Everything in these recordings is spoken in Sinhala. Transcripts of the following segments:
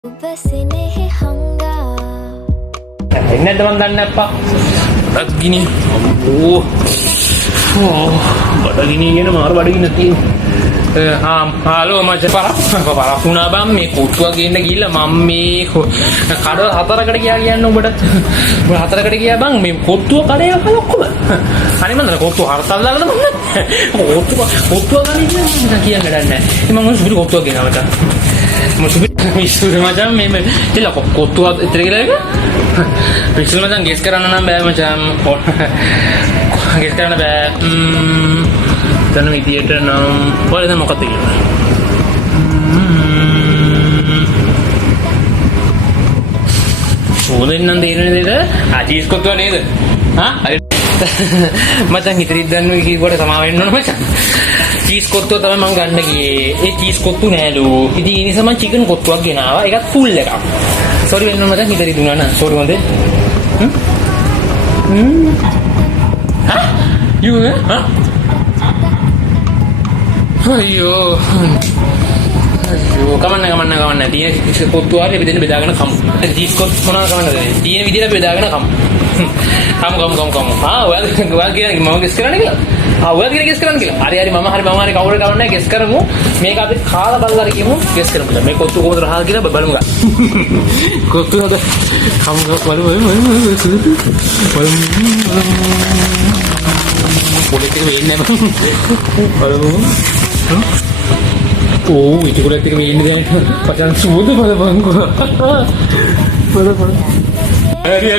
එන්නද මන් දන්නේ අප්පා. බඩගිනි. අම්මෝ. බඩගිනි කියන මාර බඩගින්න තියෙන්නේ. හාලෝ මචං පරක් වුණා බම් මේ කොට්ටුවක් ගේන්න ගිහිල්ලා මම මේ කඩ හතරකට ගියා කියන්නේ උඹට. උඹ හතරකට ගියා බං මේ කොට්ටුව කඩේ යකල ඔක්කොම. අනේ මන්ද කොට්ටුව හරතල් දාගෙන මම කොට්ටුව ගන්න කියන්නේ නැහැ. මම සුබිරි කොට්ටුවක් ගෙනා මචං. මිස්සුර මචං මේ ඉතින් කොට්ටුවක් ඉතර කියලා එක. මිස්සුර මචං ගෙස් කරන්න නම් බෑ මචං. ගෙස් කරන්න බෑ. තන විදියට නම් වලද මොකක්ද කියලා. ඕනෙන් නම් දෙන්නේ නේද? චීස් කොට්ටුව නේද? මචං හිතරින් දන්නවා කීවට සමා වෙන්න ඕන මචං. චීස් කොට්ටුව තමයි මම ගන්න ගියේ. ඒ චීස් කොට්ටු නෑලු. ඉතින් ඒ නිසා මම චිකන් කොට්ටුවක් ගෙනාවා. ඒකත් ෆුල් එකක්. සෝරි වෙන්න මචං හිතරින් දුන්නා නා. සෝරි හොඳේ. අයියෝ කමන්න තියෙන කොත්තු ආරේ අපි දෙන්න බෙදාගෙන කමු. චීස් කොත් මොනවා කමන්නද? තියෙන විදිහට බෙදාගෙන කමු. කමු. ඔයාලා කියන්නේ මම ගෙස් කරන්න කියලා. ඔයාලා කියන්නේ ගෙස් කරන්න කියලා. හරි මම හරි කවුරු කවන්නේ ගෙස් කරමු. මේක අපි කාලා බලලා හරි කියමු ගෙස් කරමු. මේ කොත්තු කොහොමද රහල් කියලා බලමු ගා. කොත්තු හද කමු බලමු. පොලිස් එක වෙන්නේ නැහැ. බලමු. ඕ ඉතිකුලත් එක වෙන්නේ දැන් පචන් සුවඳ බලපංකෝ. බලපං. හරි.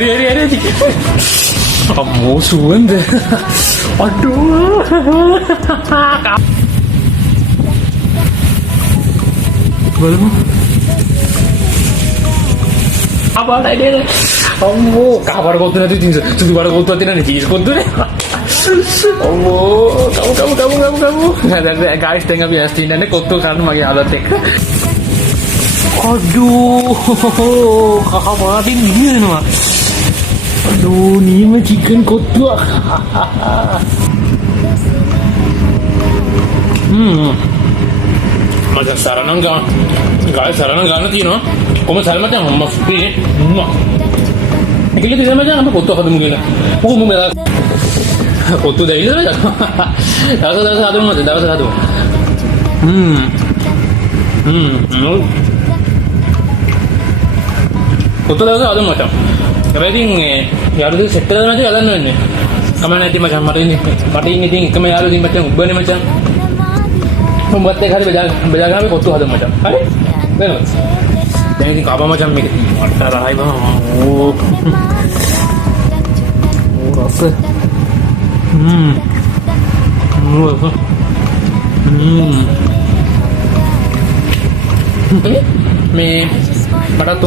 අම්මෝ සුවඳ. අඩෝ. බලමු. අපරයිද? අම්මෝ කවර කොත්තු නැති තින්ස. සුදු බඩ කොත්තුවක් තියෙනනේ චීස් කොත්තුනේ. අම්මෝ කමු. දැන් ගයිස් දැන් අපි ඇස් තින්නන්නේ කොත්තු කන්න මගේ අලත් එක්ක. අඩෝ කහමාටින් නියනවා. අඩෝ නියම චිකන් කොත්තුවක්. මචං සරණම් ගන්න තියෙනවා. කොහොම සල්මත් අම්මා ස්පී එකල තියෙන මචං අපේ කොත්තු හදමු කියලා. මොකෝ මම කොත්තු දෙයිද මචං? දවස් හදමු. කොත්තු දවස් හදමු මචං. හැබැයි ඉතින් යාළුවෝ සෙට් කරලා නැති හදන්න වෙන්නේ. කම නැති මචං මට ඉතින් එකම යාළුවෝ ඉතින් මචං උඹනේ මචං. උඹත් එක්ක හරි බෙදාගෙන අපි කොත්තු හදමු මචං. හරි? වෙනවද? දැන් ඉතින් කපා මචං මේක මට රහයි බං. ඕ රස. මේ මටත්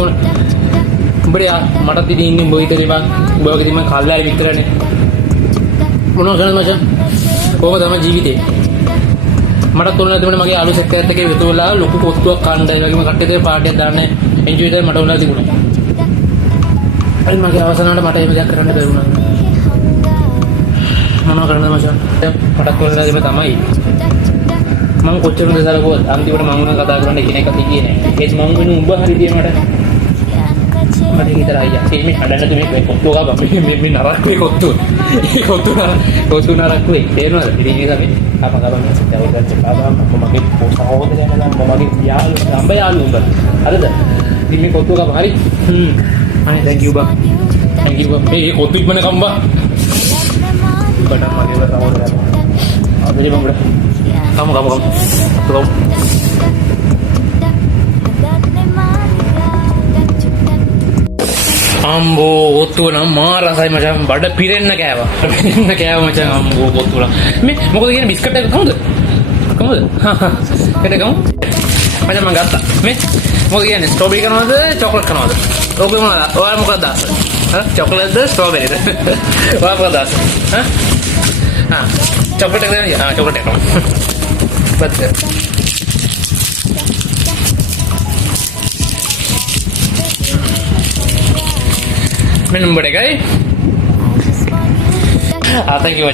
උඹට මටත් ඉතින් ඉන්නේ උඹ විතරේ බං. උඹ වගේ ඉතින් මම කල්ලාරි විතරනේ. මොනවා කරන්නද මචං? කොහොමද තමයි ජීවිතේ? මටත් උනලා තිබුණේ මගේ අලුත් එක්ක ඇත්ත එකේ විතෝලා ලොකු කොත්තුවක් කණ්ඩ ඒ වගේම කට්ටිය පාටියක් දාන්න එන්ජොයි කරලා මට උනලා තිබුණා. අයි මගේ අවසානට මට එහෙම දෙයක් කරන්න බැරි වුණා. මොනවා කරන්නද මචං? මටත් උනලා තිබුණා තමයි. මම කොච්චර දෙසරකුවත් අන්තිමට මම උන කතා කරන්න කියන එක තියේ නෑ. ඒත් මම වෙන උඹ හරි දිය මට. මට හිතලා අයියා මේ හදන්න තුමේ කොත්තු ගා බම් මේ නරක මේ කොත්තු. මේ කොත්තු නරක වෙයි. තේරෙනවද? ඉතින් ඒක අපි අප කරන්නේ සිතාව ගන්න බාබා මමගේ පොසහෝදරයන් නම් මමගේ යාළුවා අම්බ යාළුවා උඹ. හරිද? ඉතින් මේ කොත්තු ගා හරි. අනේ thank you බා. thank you බා. මේ කොත්තු ඉක්මන කම්බා. බඩ මගේ සහෝදරයා. අපේ බංගුඩ. කමු. අම්බෝ ඔත්තුව නම් මාර රසයි මචං. බඩ පිරෙන්න කෑවා මචං. අම්බෝ ඔත්තුව මේ මොකද කියන්නේ බිස්කට් එක කමුද? එන්න කමු මචං. මම ගත්තා මේ මොකද කියන්නේ ස්ට්‍රෝබෙරි කනවද චොක්ලට් කනවද? ඔබේ මොනවද? ඔයාලා මොකක්ද දාන්නේ? චොක්ලට්ද ස්ට්‍රෝබෙරිද? ඔයා මොකක්ද දාන්නේ? චොක්ලට් එක දෙන්න. චොක්ලට් එක. බත් minum bodega thank you.